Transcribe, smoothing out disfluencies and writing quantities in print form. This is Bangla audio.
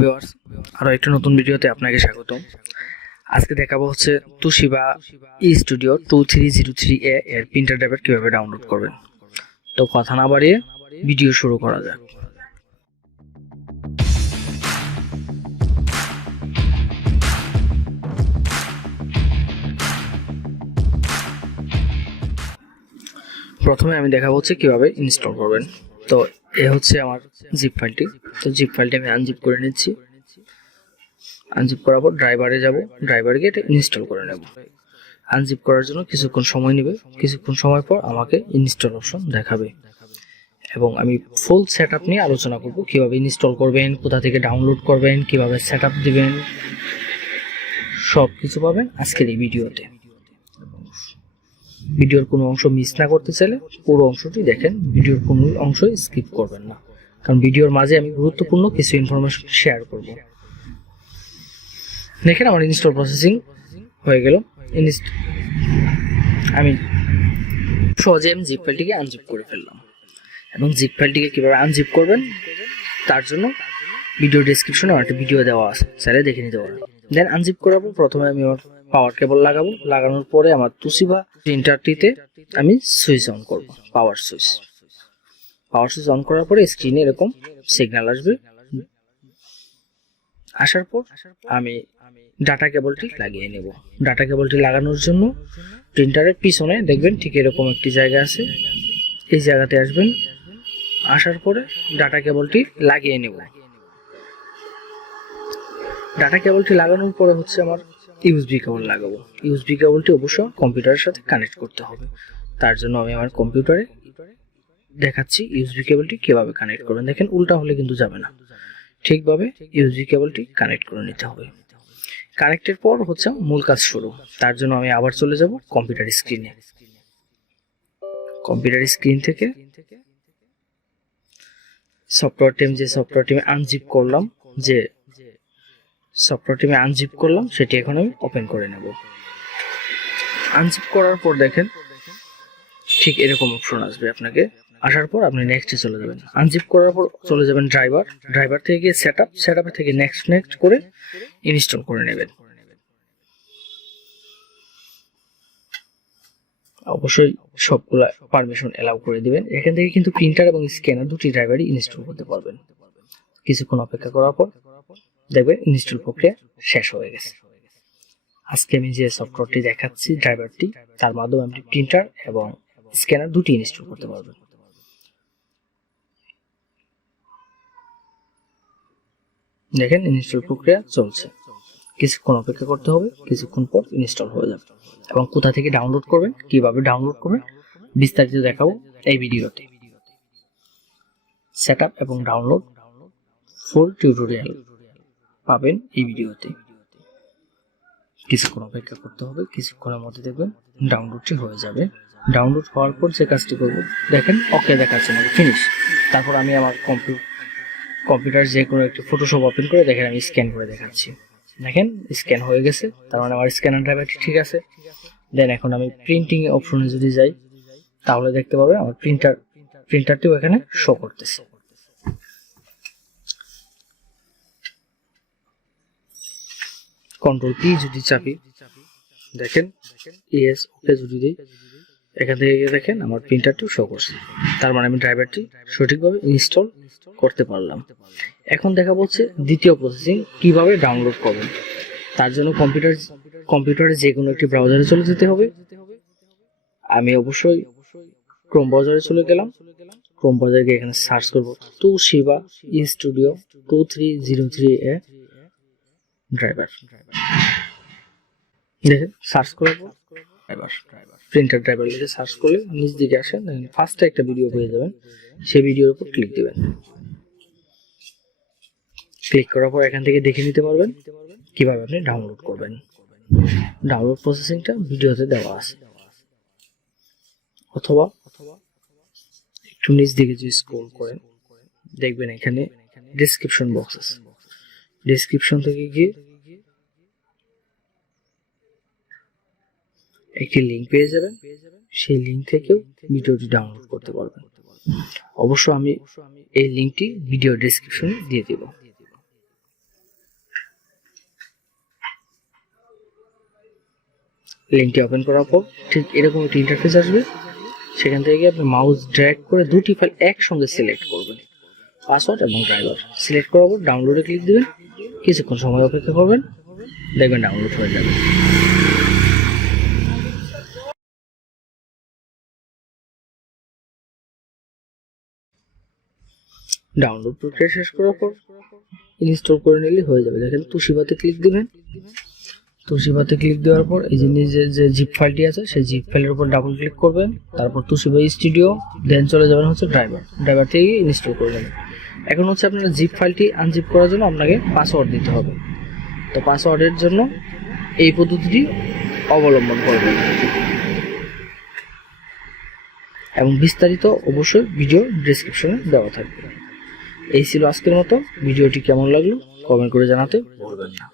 ভিউয়ার্স, আরো একটা নতুন ভিডিওতে আপনাকে স্বাগতম। আজকে দেখাবো হচ্ছে তোশিবা স্টুডিও 2303a এর প্রিন্টার ড্রাইভার কিভাবে ডাউনলোড করবেন। তো কথা না বাড়িয়ে ভিডিও শুরু করা যাক। প্রথমে আমি দেখাবো হচ্ছে কিভাবে ইনস্টল করবেন। তো এ হচ্ছে আমার জিপ ফাইলটি। তো জিপ ফাইলটি আমি আনজিপ করে নিচ্ছি। আনজিপ করার পর ড্রাইভারে যাব, ড্রাইভারে গিয়ে এটা ইনস্টল করে নেব। আনজিপ করার জন্য কিছুক্ষণ সময় নেবে, কিছুক্ষণ সময় পর আমাকে ইনস্টল অপশন দেখাবে এবং আমি ফুল সেটআপ নিয়ে আলোচনা করব, কিভাবে ইনস্টল করবেন, কোথা থেকে ডাউনলোড করবেন, কিভাবে সেটআপ দিবেন, সব কিছু পাবেন আজকের এই ভিডিওতে। ভিডিওর কোনো অংশ মিস না করতে চাইলে পুরো অংশটি দেখেন, ভিডিওর কোনো অংশ স্কিপ করবেন না, কারণ ভিডিওর মাঝে আমি গুরুত্বপূর্ণ কিছু ইনফরমেশন শেয়ার করব। দেখেন আমার ইনস্টল প্রসেসিং হয়ে গেল। আমি সহজে জিপ ফাইলটিকে আনজিপ করে ফেললাম এবং জিপ ফাইলটিকে কীভাবে আনজিপ করবেন তার জন্য ভিডিও ডেসক্রিপশনে একটা ভিডিও দেওয়া আছে, চাইলে দেখে নিতে পারেন। দেন আনজিপ করার পর প্রথমে আমি আমার পাওয়ার কেবল লাগাবো। লাগানোর পরে আমার তোশিবা প্রিন্টারটিতে আমি সুইচ অন করব, পাওয়ার সুইচ অন করার পরে স্ক্রিনে এরকম সিগন্যাল আসবে। আসার পর আমি ডাটা কেবলটি লাগিয়ে নেব। ডাটা কেবলটি লাগানোর জন্য প্রিন্টারের পিছনে দেখবেন ঠিক এরকম একটি জায়গা আছে, এই জায়গাতে আসবেন। আসার পরে ডাটা কেবলটি লাগিয়ে নেব। ডাটা কেবলটি লাগানোর পরে হচ্ছে আমার ইউএসবি কেবল লাগাবো। ইউএসবি কেবলটি অবশ্য কম্পিউটারের সাথে কানেক্ট করতে হবে। তার জন্য আমি আমার কম্পিউটারে দেখাচ্ছি ইউএসবি কেবলটি কিভাবে কানেক্ট করবেন। দেখেন উল্টা হলে কিন্তু যাবে না, ঠিকভাবে ইউএসবি কেবলটি কানেক্ট করে নিতে হবে। কানেক্টের পর হচ্ছে মূল কাজ শুরু। তার জন্য আমি আবার চলে যাব কম্পিউটার স্ক্রিনে। কম্পিউটার স্ক্রিন থেকে সফটওয়্যারটি আনজিপ করলাম সেটি এখন আমি ওপেন করে নেব। আনজিপ করার পর দেখেন ঠিক এরকম অপশন আসবে আপনাকে। আসার পর আপনি নেক্সটে চলে যাবেন। আনজিপ করার পর চলে যাবেন ড্রাইভার থেকে গিয়ে সেটআপ থেকে নেক্সট করে ইনস্টল করে নেবেন। অবশ্যই সবগুলা পারমিশন এলাও করে দিবেন। এখান থেকে কিন্তু প্রিন্টার এবং স্ক্যানার দুটি ড্রাইভারই ইনস্টল করতে পারবেন। কিছুক্ষণ অপেক্ষা করার পর দেখবেন ইনস্টল প্রক্রিয়া শেষ হয়ে গেছে। আজকে আমি যে সফটওয়্যারটি দেখাচ্ছি ড্রাইভারটি, তার মাধ্যমে আপনি প্রিন্টার এবং স্ক্যানার দুটি ইনস্টল করতে পারবেন। দেখেন ইনস্টল প্রক্রিয়া চলছে, কিছুক্ষণ অপেক্ষা করতে হবে, কিছুক্ষণ পর ইনস্টল হয়ে যাবে। এবং কোথা থেকে ডাউনলোড করবেন, কিভাবে ডাউনলোড করবেন বিস্তারিত দেখাবো এই ভিডিওতে। সেটআপ এবং ডাউনলোড ফুল টিউটোরিয়াল পাবেন এই ভিডিওতে। কিছুক্ষণ অপেক্ষা করতে হবে, কিছুক্ষণের মধ্যে দেখবেন ডাউনলোডটি হয়ে যাবে। ডাউনলোড হওয়ার পর যে কাজটি করব, দেখেন ওকে দেখাচ্ছে আমার ফিনিশ। তারপর আমি আমার কম্পিউটার যে কোনো একটি ফটোশপ ওপেন করে দেখেন আমি স্ক্যান করে দেখাচ্ছি। দেখেন স্ক্যান হয়ে গেছে, তার মানে আমার স্ক্যানার ড্রাইভারটি ঠিক আছে। দেন এখন আমি প্রিন্টিং অপশনে যদি যাই তাহলে দেখতে পাবেন আমার প্রিন্টারটিও এখানে শো করতেছে। কন্ট্রোল পি যদি চাপি দেখেন ইয়েস ওকে যদি দিই, এখান থেকে দেখেন আমার প্রিন্টারটিও শো করছে। তার মানে আমি ড্রাইভারটি সঠিকভাবে ইনস্টল করতে পারলাম। এখন দেখা বলছে দ্বিতীয় প্রসেসিং কিভাবে ডাউনলোড করবেন। তার জন্য কম্পিউটারে যে কোনো একটি ব্রাউজারে চলে যেতে হবে। আমি অবশ্যই ক্রোম ব্রাউজারে চলে গেলাম। ক্রোম ব্রাউজারে গিয়ে এখানে সার্চ করব তোশিবা স্টুডিও 2303a ড্রাইভার। দেখেন সার্চ করব প্রিন্টার ড্রাইভার লিখে সার্চ করলে নিচ দিকে আসেন, ফার্স্টে একটা ভিডিও পেয়ে যাবেন, সেই ভিডিওর উপর ক্লিক দিবেন। ক্লিক করার পর এখান থেকে দেখে নিতে পারবেন কিভাবে আপনি ডাউনলোড করবেন। ডাউনলোড প্রসেসিংটা ভিডিওতে দেওয়া আছে, অথবা একটু নিচ দিকে যদি স্ক্রল করেন দেখবেন এখানে ডেসক্রিপশন বক্স আছে। ডেসক্রিপশন থেকে গিয়ে একটি লিঙ্ক পেয়ে যাবেন, সেই লিঙ্ক থেকেও ভিডিওটি ডাউনলোড করতে পারবেন। অবশ্য আমি এই লিঙ্কটি ভিডিও ডেসক্রিপশনে দিয়ে দেব। লিঙ্কটি ওপেন করার পর ঠিক এরকম একটি ইন্টারফেস আসবে। সেখান থেকে আপনি মাউস ড্র্যাগ করে দুটি ফাইল একসঙ্গে সিলেক্ট করবেন, পাসওয়ার্ড এবং ড্রাইভার। সিলেক্ট করার পর ডাউনলোডে ক্লিক দেবেন, কিছুক্ষণ সময় অপেক্ষা করবেন, দেখবেন ডাউনলোড হয়ে যাবে। ডাউনলোড প্রক্রিয়া শেষ করার পর ইনস্টল করে নিলে হয়ে যাবে। দেখেন তোশিবাতে ক্লিক দিবেন, তোশিবাতে ক্লিক দেওয়ার পর এই যে জিপ ফাইলটি আছে সেই জিপ ফাইলের উপর ডাবল ক্লিক করবেন, তারপর তোশিবা স্টুডিও, দেন চলে যাবেন হচ্ছে ড্রাইভার থেকে ইনস্টল করবেন। এখন হচ্ছে আপনার জিপ ফাইলটি আনজিপ করার জন্য আপনাকে পাসওয়ার্ড দিতে হবে। তো পাসওয়ার্ডের জন্য এই পদ্ধতিটি অবলম্বন করবেন এবং বিস্তারিত অবশ্যই ভিডিও ডেসক্রিপশনে দেওয়া থাকবে। এই ছিল আজকের মতো। ভিডিওটি কেমন লাগলো কমেন্ট করে জানাতে ভুলবেন না।